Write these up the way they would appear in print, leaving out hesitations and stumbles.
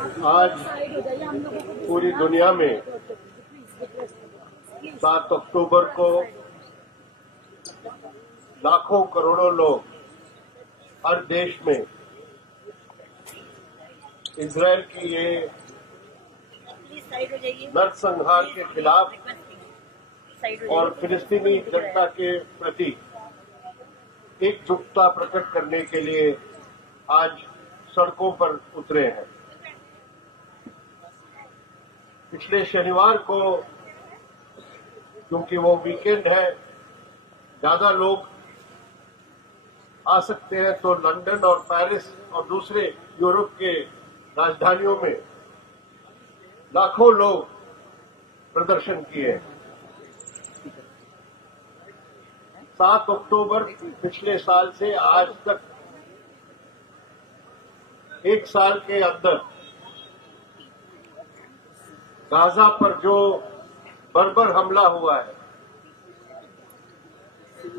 आज पूरी दुनिया में 7 अक्टूबर को लाखों करोड़ों लोग हर देश में इजराइल की ये नरसंहार के खिलाफ और फिलिस्तीनी जनता के प्रति एकजुटता प्रकट करने के लिए आज सड़कों पर उतरे हैं। पिछले शनिवार को, क्योंकि वो वीकेंड है, ज्यादा लोग आ सकते हैं, तो लंदन और पेरिस और दूसरे यूरोप के राजधानियों में लाखों लोग प्रदर्शन किए। 7 अक्टूबर पिछले साल से आज तक एक साल के अंदर गाजा पर जो बर्बर हमला हुआ है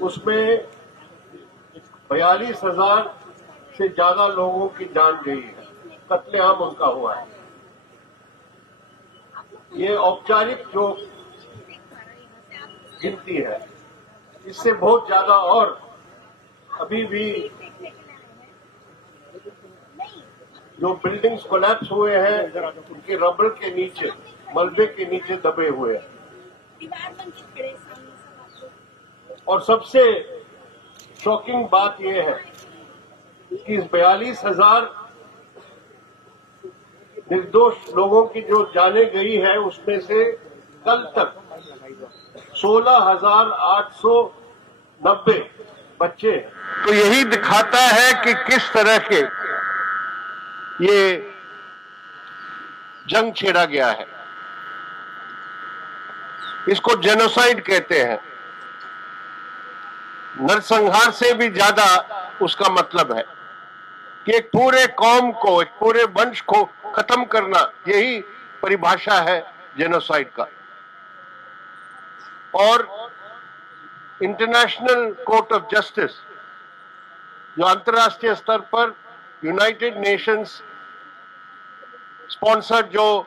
उसमें 42,000 से ज्यादा लोगों की जान गई है, कत्लेआम उनका हुआ है। ये औपचारिक जो गिनती है, इससे बहुत ज्यादा और अभी भी जो बिल्डिंग्स कोलैप्स हुए हैं उनके रबड़ के नीचे, मलबे के नीचे दबे हुए हैं। और सबसे शॉकिंग बात यह है कि इस 42,000 निर्दोष लोगों की जो जाने गई है उसमें से कल तक 16,890 बच्चे। तो यही दिखाता है कि किस तरह के ये जंग छेड़ा गया है। इसको जेनोसाइड कहते हैं। नरसंहार से भी ज्यादा उसका मतलब है कि एक पूरे कौम को, एक पूरे वंश को खत्म करना, यही परिभाषा है जेनोसाइड का। और इंटरनेशनल कोर्ट ऑफ जस्टिस, जो अंतर्राष्ट्रीय स्तर पर यूनाइटेड नेशंस स्पॉन्सर्ड जो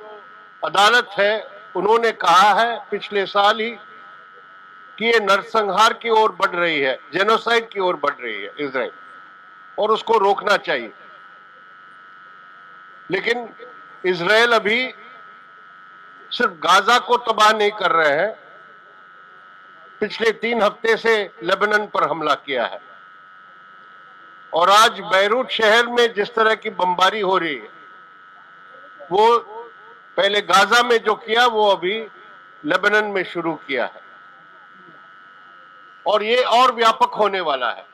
अदालत है, उन्होंने कहा है पिछले साल ही कि ये नरसंहार की ओर बढ़ रही है, जेनोसाइड की ओर बढ़ रही है इजराइल, और उसको रोकना चाहिए। लेकिन इजराइल अभी सिर्फ गाजा को तबाह नहीं कर रहे हैं, पिछले 3 हफ्ते से लेबनान पर हमला किया है। और आज बैरूत शहर में जिस तरह की बमबारी हो रही है, वो पहले गाजा में जो किया वो अभी लेबनान में शुरू किया है। और ये और व्यापक होने वाला है,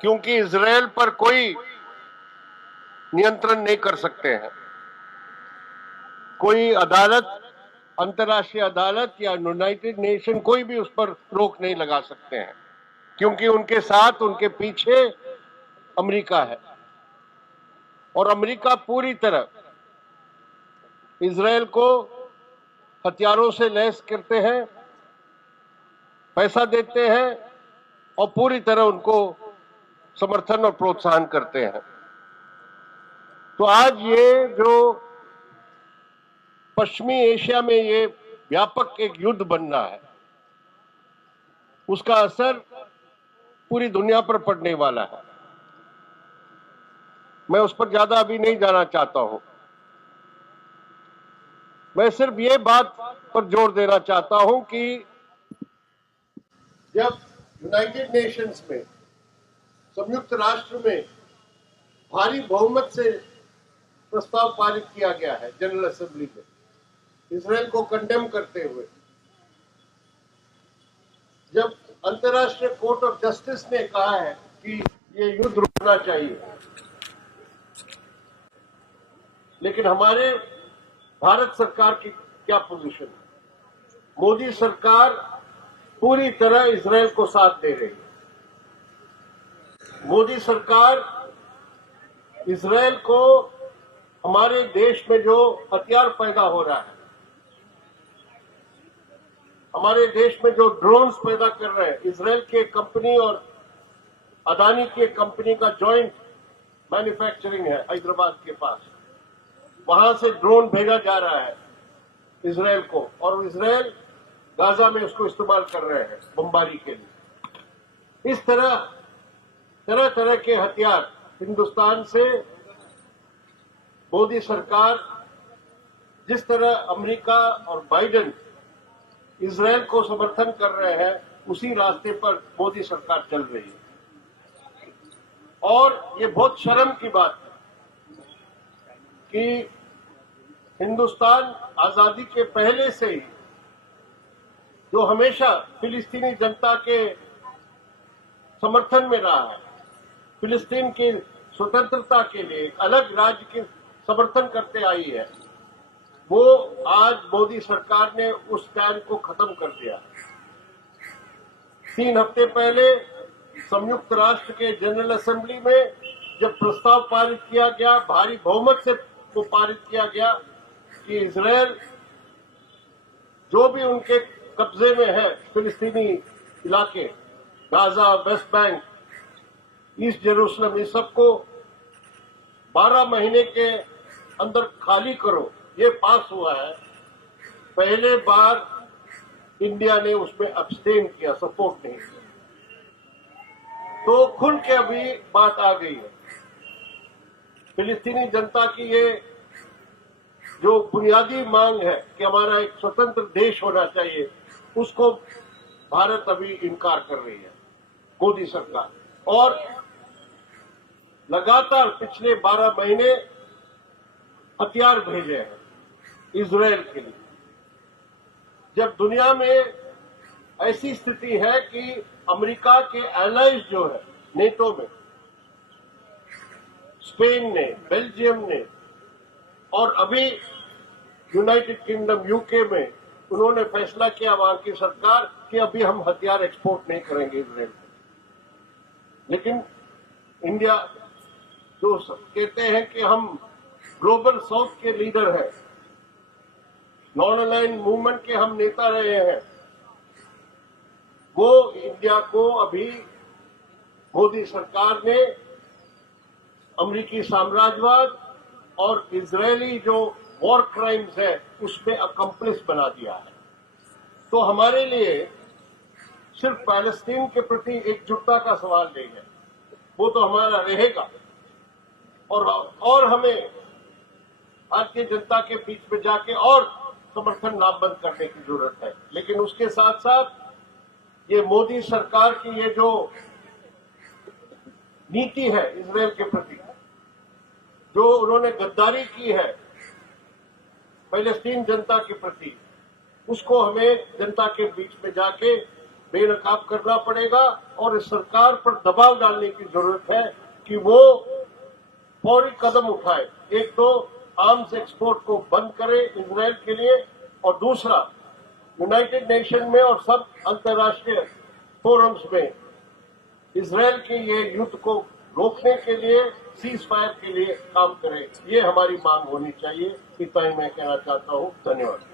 क्योंकि इजराइल पर कोई नियंत्रण नहीं कर सकते हैं। कोई अदालत, अंतर्राष्ट्रीय अदालत या यूनाइटेड नेशन, कोई भी उस पर रोक नहीं लगा सकते हैं, क्योंकि उनके साथ, उनके पीछे अमेरिका है। और अमेरिका पूरी तरह इजराइल को हथियारों से लैस करते हैं, पैसा देते हैं और पूरी तरह उनको समर्थन और प्रोत्साहन करते हैं। तो आज ये जो पश्चिमी एशिया में ये व्यापक एक युद्ध बनना है, उसका असर पूरी दुनिया पर पड़ने वाला है। मैं उस पर ज्यादा अभी नहीं जाना चाहता हूं। मैं सिर्फ ये बात पर जोर देना चाहता हूं कि जब यूनाइटेड नेशंस में, संयुक्त राष्ट्र में भारी बहुमत से प्रस्ताव पारित किया गया है जनरल असेंबली में, इजराइल को कंडेम करते हुए, जब अंतर्राष्ट्रीय कोर्ट ऑफ जस्टिस ने कहा है कि ये युद्ध रुकना चाहिए, लेकिन हमारे भारत सरकार की क्या पोजीशन है? मोदी सरकार पूरी तरह इजराइल को साथ दे रही है। मोदी सरकार इजराइल को हमारे देश में जो हथियार पैदा हो रहा है, हमारे देश में जो ड्रोन्स पैदा कर रहे हैं, इजराइल के कंपनी और अदानी की कंपनी का जॉइंट मैन्युफैक्चरिंग है हैदराबाद के पास, वहां से ड्रोन भेजा जा रहा है इजरायल को, और इजरायल गाजा में उसको इस्तेमाल कर रहे हैं बमबारी के लिए। इस तरह तरह तरह के हथियार हिंदुस्तान से मोदी सरकार, जिस तरह अमेरिका और बाइडेन इजरायल को समर्थन कर रहे हैं, उसी रास्ते पर मोदी सरकार चल रही है। और ये बहुत शर्म की बात है कि हिंदुस्तान आजादी के पहले से ही, जो हमेशा फिलिस्तीनी जनता के समर्थन में रहा है, फिलिस्तीन की स्वतंत्रता के लिए अलग राज्य के समर्थन करते आई है, वो आज मोदी सरकार ने उस स्टैंड को खत्म कर दिया। 3 हफ्ते पहले संयुक्त राष्ट्र के जनरल असेंबली में जब प्रस्ताव पारित किया गया, भारी बहुमत से वो पारित किया गया कि इजरायल जो भी उनके कब्जे में है फिलिस्तीनी इलाके, Gaza, West Bank, east Jerusalem, इस सबको 12 महीने के अंदर खाली करो, ये पास हुआ है। पहले बार इंडिया ने उसमें अब्सटेन किया, सपोर्ट नहीं किया। तो खुल के अभी बात आ गई है। फिलिस्तीनी जनता की ये जो बुनियादी मांग है कि हमारा एक स्वतंत्र देश होना चाहिए, उसको भारत अभी इनकार कर रही है, मोदी सरकार। और लगातार पिछले 12 महीने हथियार भेजे हैं इजरायल के लिए। जब दुनिया में ऐसी स्थिति है कि अमेरिका के एलाइज जो है नेटो में, स्पेन ने, बेल्जियम ने और अभी यूनाइटेड किंगडम यूके में, उन्होंने फैसला किया वहां की सरकार कि अभी हम हथियार एक्सपोर्ट नहीं करेंगे इजरायल को। लेकिन इंडिया जो कहते हैं कि हम ग्लोबल साउथ के लीडर हैं, नॉन अलाइंड मूवमेंट के हम नेता रहे हैं, वो इंडिया को अभी मोदी सरकार ने अमेरिकी साम्राज्यवाद और इजरायली जो वॉर क्राइम्स है उसमें अकम्प्लिस बना दिया है। तो हमारे लिए सिर्फ पैलेस्टीन के प्रति एकजुटता का सवाल नहीं है, वो तो हमारा रहेगा। और हमें भारतीय जनता के बीच में जाके और समर्थन नामबंद करने की जरूरत है। लेकिन उसके साथ साथ ये मोदी सरकार की ये जो नीति है इजरायल के प्रति, जो उन्होंने गद्दारी की है पैलेस्टीन जनता के प्रति, उसको हमें जनता के बीच में जाके बेनकाब करना पड़ेगा। और इस सरकार पर दबाव डालने की जरूरत है कि वो फौरी कदम उठाए। एक तो आर्म्स एक्सपोर्ट को बंद करे इजरायल के लिए, और दूसरा यूनाइटेड नेशन में और सब अंतर्राष्ट्रीय फोरम्स में इजरायल के ये युद्ध को रोकने के लिए, सीज फायर के लिए काम करें। ये हमारी मांग होनी चाहिए। इतना ही मैं कहना चाहता हूँ। धन्यवाद।